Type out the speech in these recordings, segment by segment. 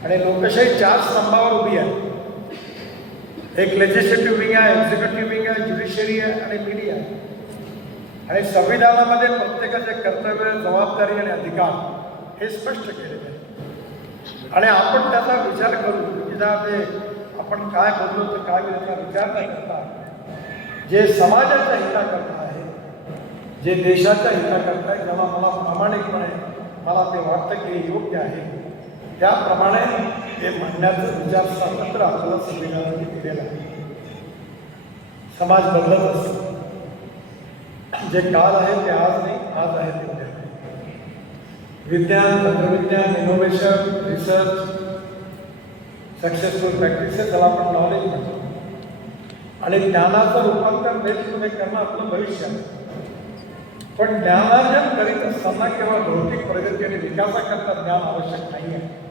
आणि लोकशाही 4 स्तंभावर उभी आहे. एक लेजिस्लेटिव्ह विंग आहे, एक्झिक्युटिव्ह विंग आहे, ज्युडिशरी आहे आणि मीडिया आहे. आणि संविधानामध्ये प्रत्येकाचे कर्तव्य, जबाबदारी आणि अधिकार हे स्पष्ट केलेले आहे. आणि आपण त्याचा विचार करू की ते आपण काय बोललो तर काय याचा विचार न करता जे समाजाच्या हिताकरता आहे, जे देशाच्या हिताकरता आहे, ज्याला मला प्रामाणिकपणे मला ते वाटतं की योग्य आहे, त्याप्रमाणे हे म्हणण्याचं विचार स्वातंत्र्य आपल्याला संविधानाने दिलेलं आहे. समाज बदलत असतो. जे काल आहे ते आज नाही, आज आहे ते उद्या. विज्ञान, तंत्रविज्ञान, इनोव्हेशन, रिसर्च, सक्सेसफुल प्रॅक्टिसेस त्याला आपण नॉलेज म्हणतो. आणि ज्ञानाचं रूपांतर देशमध्ये करणं आपलं भविष्य आहे. पण ज्ञानार्जन करीत असताना केवळ भौतिक प्रगती आणि विकासाकरता ज्ञान आवश्यक नाही आहे,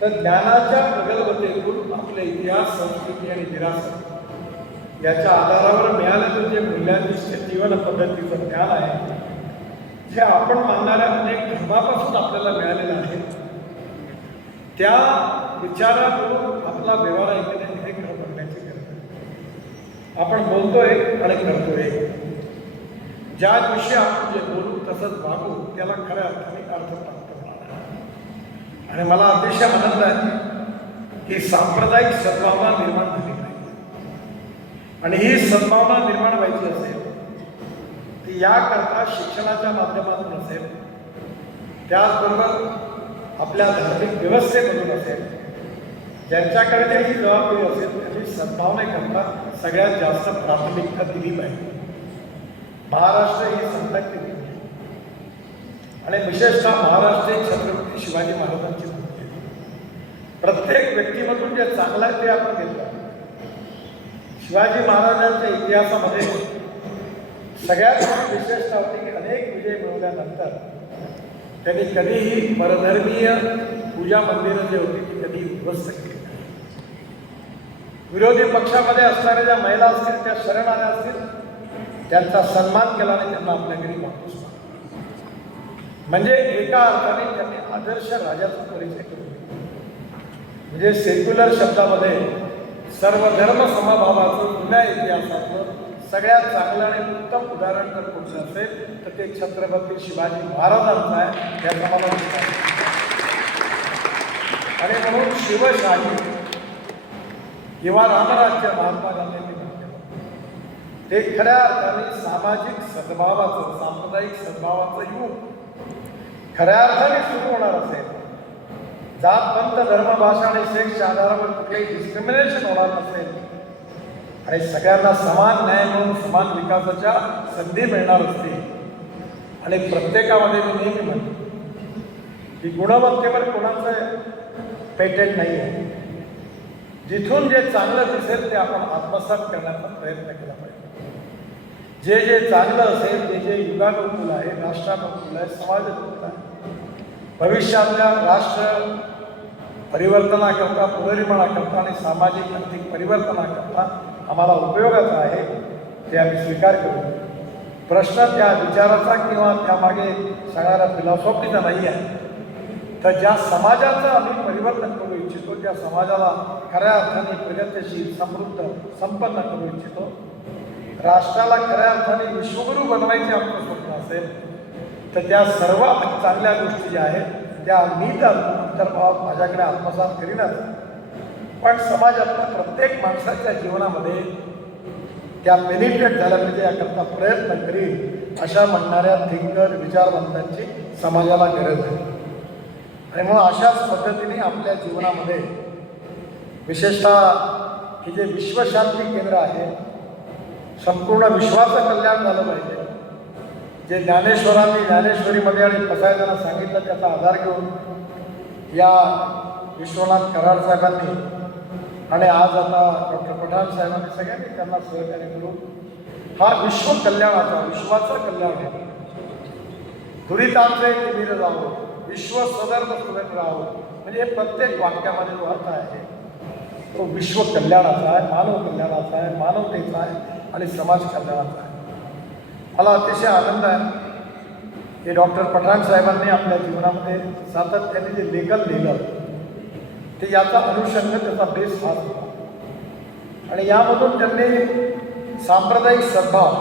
तर ज्ञानाच्या प्रगल्भतेतून आपले इतिहास, संस्कृती आणि विरासत याच्या आधारावर मिळालेलं जे मूल्यांनिष्ठ जीवन पद्धतीचं ज्ञान आहे, जे आपण मानणाऱ्या अनेक धर्मापासून आपल्याला मिळालेलं आहे, त्या विचारातून आपला व्यवहार ऐकणे हे खरं बनण्याची गरज आहे. आपण बोलतोय आणि करतोय. ज्या दिवशी आपण जे बोलू तसंच वागू त्याला खऱ्या अर्थाने अर्थ प्राप्त होणार. आणि मला अतिशय आनंद आहे की सांप्रदायिक सद्भावना निर्माण झाली पाहिजे. आणि ही सद्भावना निर्माण व्हायची असेल ती याकरता शिक्षणाच्या माध्यमातून असेल, त्याचबरोबर आपल्या धार्मिक व्यवस्थेमधून असेल, ज्यांच्याकडे त्याची जबाबदारी असेल त्यांनी सद्भावनेकरता सगळ्यात जास्त प्राथमिकता दिली पाहिजे. महाराष्ट्र ही संतती आहे आणि विशेषतः महाराष्ट्र ही छत्रपती शिवाजी महाराजांची भूमी आहे. प्रत्येक व्यक्तीमधून जे चांगलं आहे ते आपण घेतलं. शिवाजी महाराजांच्या इतिहासामध्ये सगळ्यात विशेषता होती की अनेक विजय मिळवल्यानंतर त्यांनी कधीही परधर्मीय पूजा मंदिरं जी होती ती कधी उद्ध्वस्त केली. विरोधी पक्षामध्ये असणाऱ्या ज्या महिला असतील त्या शरण आल्या असतील, त्यांचा सन्मान केला आणि त्यांना आपल्या घरी वापस मागला. म्हणजे एका अर्थाने त्यांनी आदर्श राजाचा परिचय करून दिला. म्हणजे सेक्युलर शब्दामध्ये सर्व धर्म समभावाचं जुन्या इतिहासातलं सगळ्यात चांगलं आणि उत्तम उदाहरण जर कुठलं असेल तर ते छत्रपती शिवाजी महाराजांचं आहे, याचा मला विश्वास आहे. आणि म्हणून शिवशाही किंवा रामराज्य महात्मा गांधींनी ते खऱ्या अर्थाने सामाजिक सद्भावाचं, सांप्रदायिक सद्भावाचं युग खऱ्या अर्थाने सुरू होणार असेल, जात, पंथ, धर्म, भाषा आणि सेक्सच्या आधारावर कुठलेही डिस्क्रिमिनेशन होणार नसेल आणि सगळ्यांना समान न्याय म्हणून समान विकासाच्या संधी मिळणार असतील आणि प्रत्येकामध्ये मी नेहमी म्हणतो की गुणवत्तेवर कोणाचं पेटेंट नाही आहे. जिथून जे चांगलं दिसेल ते आपण आत्मसात करण्याचा प्रयत्न केला पाहिजे. जे जे चांगलं असेल, जे जे युगानुकूल आहे, राष्ट्रानुकूल आहे, समाजानुकूल आहे, भविष्यातल्या राष्ट्र परिवर्तनाकरता, पुनर्निर्माणाकरता आणि सामाजिक आर्थिक परिवर्तनाकरता आम्हाला उपयोगाचा आहे, ते आम्ही स्वीकार करू. प्रश्न त्या विचाराचा किंवा त्यामागे सांगणाऱ्या फिलॉसॉफीचा नाही आहे, तर ज्या समाजाचं आम्ही परिवर्तन करू इच्छितो, ज्या समाजाला खऱ्या अर्थाने प्रगतिशील, समृद्ध, संपन्न करू इच्छितो, राष्ट्राला खऱ्या अर्थाने विश्वगुरू बनवायचे आमचं स्वप्न असेल, तर त्या सर्व चांगल्या गोष्टी ज्या आहेत त्या मी तर अंतर्भावात माझ्याकडे आत्मसात करीनच, पण समाजातल्या प्रत्येक माणसाच्या जीवनामध्ये त्या पेनिट्रेट झाल्या पाहिजे याकरता प्रयत्न करीन, अशा म्हणणाऱ्या थिंकर, विचारवंतांची समाजाला गरज आहे. आणि म्हणून अशाच पद्धतीने आपल्या जीवनामध्ये विशेषतः हे जे विश्वशांती केंद्र आहे, संपूर्ण विश्वाचं कल्याण झालं पाहिजे. जे ज्ञानेश्वरांनी ज्ञानेश्वरीमध्ये आणि पसायदांना सांगितलं त्याचा आधार घेऊन या विश्वनाथ कराड साहेबांनी आणि आज आता डॉक्टर पठाण साहेबांनी सगळ्यांनी त्यांना सहकार्य करून हा विश्व कल्याणाचा, विश्वाचं कल्याण आहे. दुरितांचे वीर जावो, विश्व सदर्भ सुरेख राहावं, म्हणजे प्रत्येक वाक्यामध्ये जो अर्थ आहे तो विश्व कल्याणाचा आहे, मानव कल्याणाचा आहे, मानवतेचा आहे आणि समाज कल्याणाचा आहे. मला अतिशय आनंद आहे की डॉक्टर पठाण साहेबांनी आपल्या जीवनामध्ये सातत्याने जे लेखन लिहिलं ते याचा अनुषंग त्याचा बेस हाच होता. आणि यामधून त्यांनी सांप्रदायिक सद्भाव,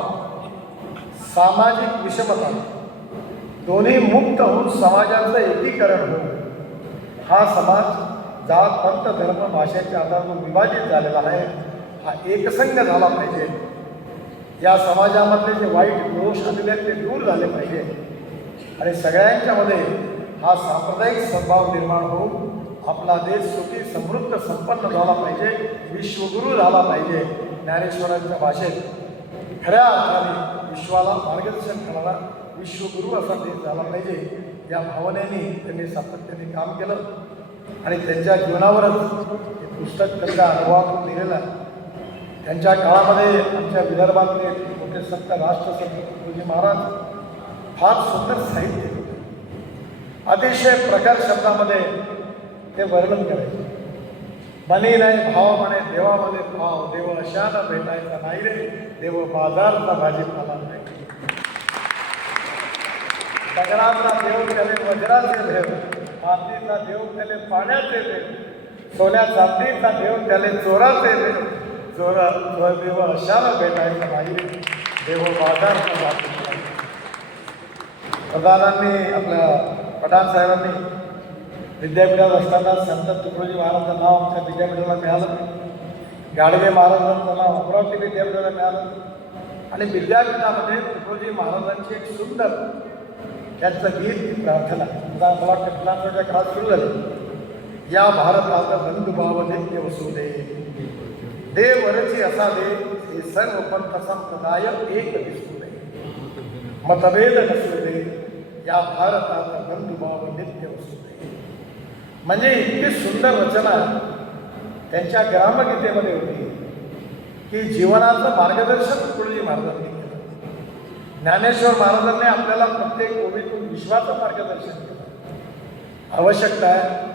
सामाजिक विषमता दोन्ही मुक्त होऊन समाजाचं एकीकरण होऊन हा समाज जात, पंथ, धर्म, भाषेच्या आधारावर विभाजित झालेला आहे, हा एकसंघ झाला पाहिजे. या समाजामधले जे वाईट दोष आलेले आहेत ते दूर झाले पाहिजे आणि सगळ्यांच्यामध्ये हा सांप्रदायिक सद्भाव निर्माण होऊन आपला देश सुखी, समृद्ध, संपन्न झाला पाहिजे, विश्वगुरू झाला पाहिजे. ज्ञानेश्वरांच्या भाषेत खऱ्या अर्थाने विश्वाला मार्गदर्शन करणारा विश्वगुरू असा देश झाला पाहिजे, या भावनेने त्यांनी सातत्याने काम केलं. आणि त्यांच्या जीवनावरच हे पुस्तक त्यांच्या अनुभवातून लिहिलेलं आहे. त्यांच्या काळामध्ये आमच्या विदर्भातले मोठे संत राष्ट्रसंत तुकडोजी महाराज फार सुंदर साहित्य होते. अतिशय प्रखर शब्दामध्ये ते वर्णन करायचे. मनी नाही भाव म्हणे देवामध्ये भाव, देव अशानं भेटायचा नाही रे, देव बाजारचा भाजीपाला नाही. दगडाचा देव त्याले वज्राचे देव, मातीचा देव त्याले पाण्याचे देव, सोन्या चांदीचा देव त्याले चोराचे देव, देव अशानं भेटायचा नाही रे, देव बाजारचा भाजीपाला. प्रधानांनी आपल्या पठाण साहेबांनी विद्यापीठात असताना संत तुकडोजी महाराजांचं नाव आमच्या विद्यापीठाला मिळालं, गाडगे महाराजांचं नाव अमरावती विद्यापीठाला मिळालं. आणि विद्यापीठामध्ये तुकडोजी महाराजांची एक सुंदर त्यांचं गीत प्रार्थना मला वाटतं फुलांच्या काळात सुरू झाली. या भारताचा बंधुभाव नित्य वसू दे, देव वरची असा दे, हे सर्व पंथ संप्रदाय एक दिसू दे, मतभेद नसू दे, या भारताचा बंधुभाव नित्य वसू दे. म्हणजे इतकी सुंदर रचना त्यांच्या ग्रामगीतेमध्ये होती की जीवनाचं मार्गदर्शन तुकडोजी महाराजांनी केलं. ज्ञानेश्वर महाराजांनी आपल्याला प्रत्येक ओळीतून विश्वाचं मार्गदर्शन केलं. आवश्यकता आहे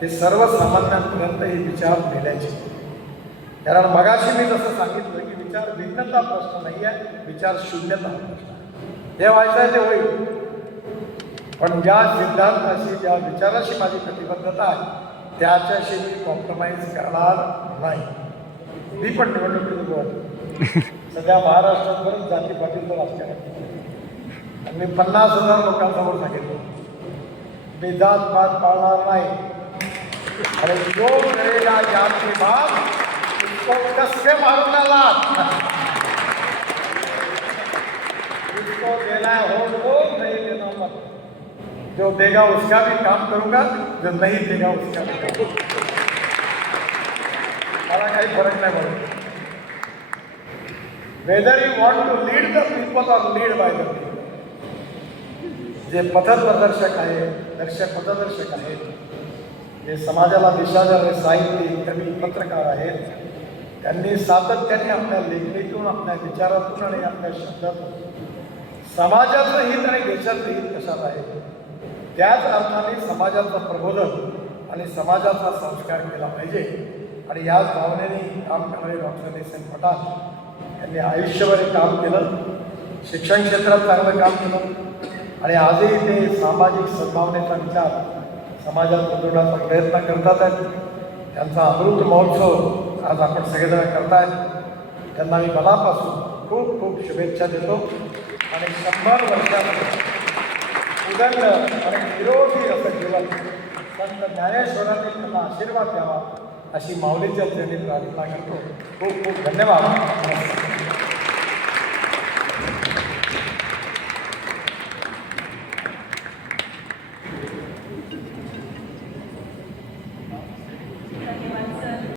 हे सर्वसामान्यांपर्यंत हे विचार नेण्याचे. कारण मगाशी मी जसं सांगितलं की विचार भिन्नता प्रश्न नाही आहे, विचार शून्यता प्रश्न आहे. जे व्हायचं आहे ते होईल, पण ज्या सिद्धांताशी, ज्या विचाराशी माझी कटिबद्धता आहे त्याच्याशी मी कॉम्प्रोमाइज करणार नाही. मी पण निवडणुकीत उभं होतो. सध्या महाराष्ट्रात बरंच जातीपातीचं राजकारण आणि मी 50,000 लोकांसमोर सांगितलं मी जात पात पाळणार नाही. अरे जो करेगा जाती बात उसको कस के मारूंगा लात, जिसको देना है वोट वो, नहीं देना मत. जो देगा उसका भी काम करूंगा, जो नहीं देगा उसका भी काम. मला काही फरक नाही पडत. Whether you want to lead the people or lead by the people. जे पथप्रदर्शक आहे, पथदर्शक आहेत, जे समाजाला दिशा देणारे साहित्यिक, कवी, पत्रकार आहेत, त्यांनी सातत्याने आपल्या लेखणीतून, आपल्या विचारातून आणि आपल्या शब्दातून समाजाचं हित आणि देशाचं हित कशात आहे त्याच अर्थाने समाजाचं प्रबोधन आणि समाजाचा संस्कार केला पाहिजे. आणि याच भावनेने काम करणारे डॉक्टर निसेन पठाण यांनी आयुष्यभर काम केलं, शिक्षण क्षेत्रात चांगलं काम केलं आणि आजही ते सामाजिक सद्भावनेचा विचार समाजात उतरवण्याचा प्रयत्न करतात आहेत. त्यांचा अमृत महोत्सव आज आपण सगळेजण करतायत. त्यांना मी मनापासून खूप खूप शुभेच्छा देतो आणि 100 वर्षामध्ये उदंड आणि निरोगी असं जीवन संत ज्ञानेश्वरांनी त्यांना आशीर्वाद द्यावा अशी माऊलीच्या चरणी प्रार्थना करतो. खूप खूप धन्यवाद.